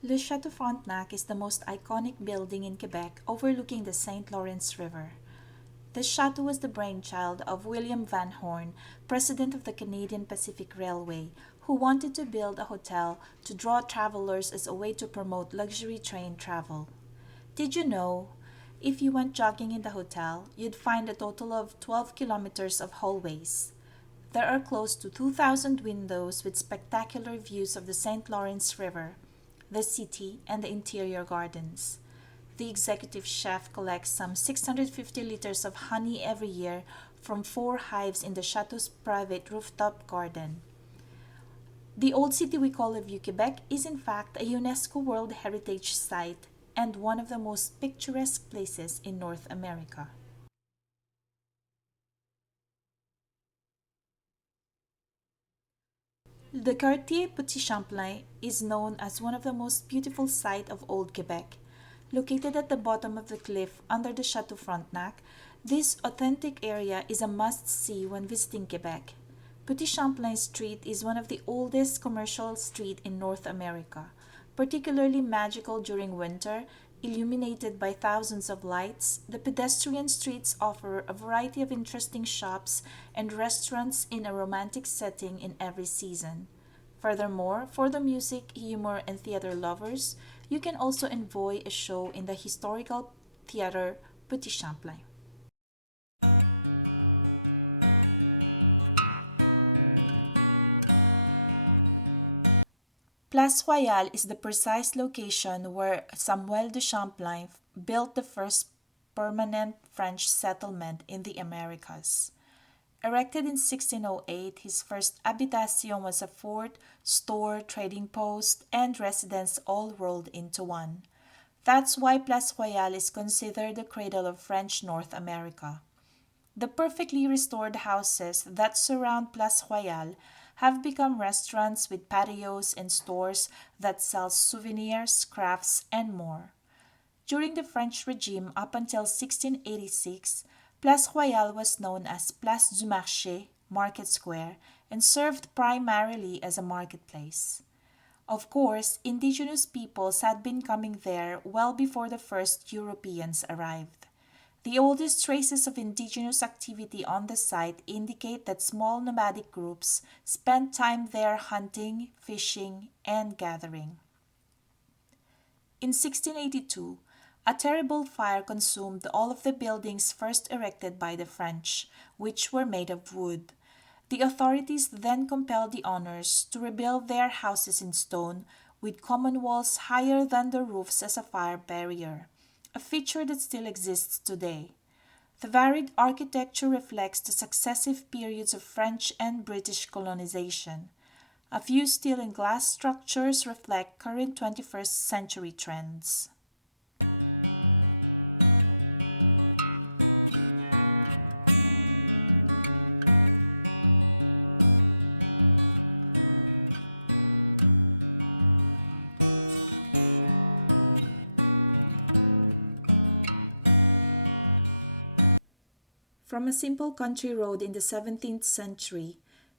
Le Château Frontenac is the most iconic building in Quebec overlooking the St. Lawrence River. The chateau was the brainchild of William Van Horn, president of the Canadian Pacific Railway, who wanted to build a hotel to draw travelers as a way to promote luxury train travel. Did you know? If you went jogging in the hotel, you'd find a total of 12 kilometers of hallways. There are close to 2,000 windows with spectacular views of the St. Lawrence River, the city, and the interior gardens. The executive chef collects some 650 liters of honey every year from four hives in the chateau's private rooftop garden. The old city we call Vieux Québec is in fact a UNESCO World Heritage Site and one of the most picturesque places in North America. The Quartier Petit Champlain is known as one of the most beautiful sites of Old Quebec. Located at the bottom of the cliff under the Chateau Frontenac, this authentic area is a must-see when visiting Quebec. Petit Champlain Street is one of the oldest commercial streets in North America, particularly magical during winter, illuminated by thousands of lights. The pedestrian streets offer a variety of interesting shops and restaurants in a romantic setting in every season. Furthermore, for the music, humor, and theater lovers, you can also enjoy a show in the historical theater Petit Champlain. Place Royale is the precise location where Samuel de Champlain built the first permanent French settlement in the Americas. Erected in 1608, his first habitation was a fort, store, trading post, and residence all rolled into one. That's why Place Royale is considered the cradle of French North America. The perfectly restored houses that surround Place Royale have become restaurants with patios and stores that sell souvenirs, crafts, and more. During the French regime up until 1686, Place Royale was known as Place du Marché, Market Square, and served primarily as a marketplace. Of course, indigenous peoples had been coming there well before the first Europeans arrived. The oldest traces of indigenous activity on the site indicate that small nomadic groups spent time there hunting, fishing, and gathering. In 1682, a terrible fire consumed all of the buildings first erected by the French, which were made of wood. The authorities then compelled the owners to rebuild their houses in stone with common walls higher than the roofs as a fire barrier, a feature that still exists today. The varied architecture reflects the successive periods of French and British colonization. A few steel and glass structures reflect current 21st century trends. From a simple country road in the 17th century,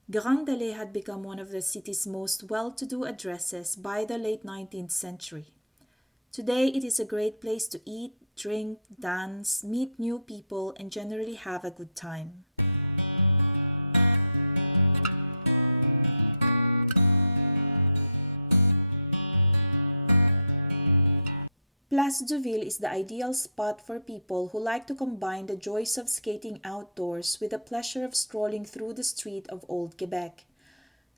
Grande Allée had become one of the city's most well-to-do addresses by the late 19th century. Today, it is a great place to eat, drink, dance, meet new people, and generally have a good time. Place de Ville is the ideal spot for people who like to combine the joys of skating outdoors with the pleasure of strolling through the street of Old Quebec.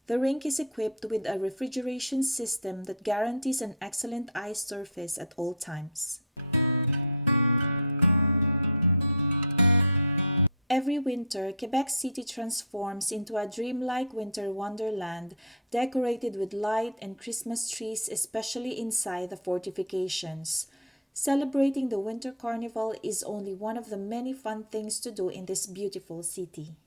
The rink is equipped with a refrigeration system that guarantees an excellent ice surface at all times. Every winter, Quebec City transforms into a dreamlike winter wonderland decorated with light and Christmas trees, especially inside the fortifications. Celebrating the Winter Carnival is only one of the many fun things to do in this beautiful city.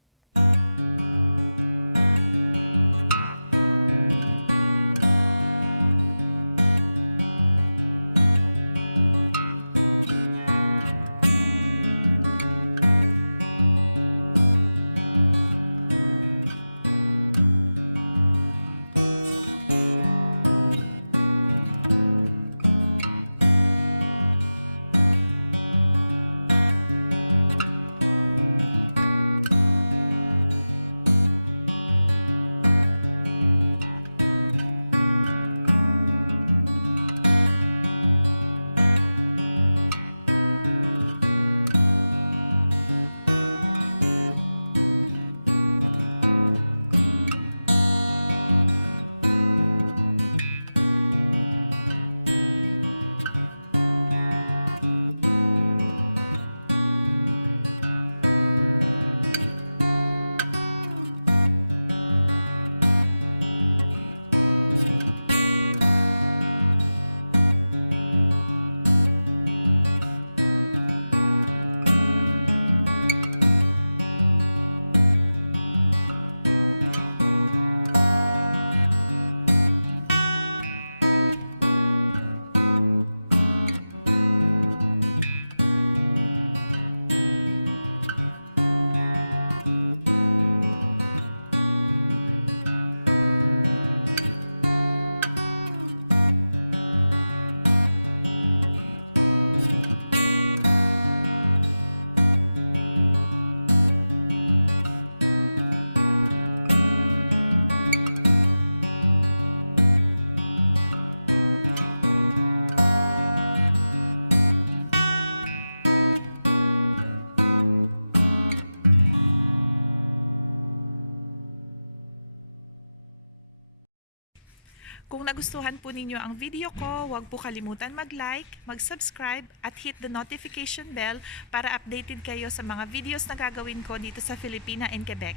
Kung nagustuhan po ninyo ang video ko, huwag po kalimutan mag-like, mag-subscribe at hit the notification bell para updated kayo sa mga videos na gagawin ko dito sa Filipina and Quebec.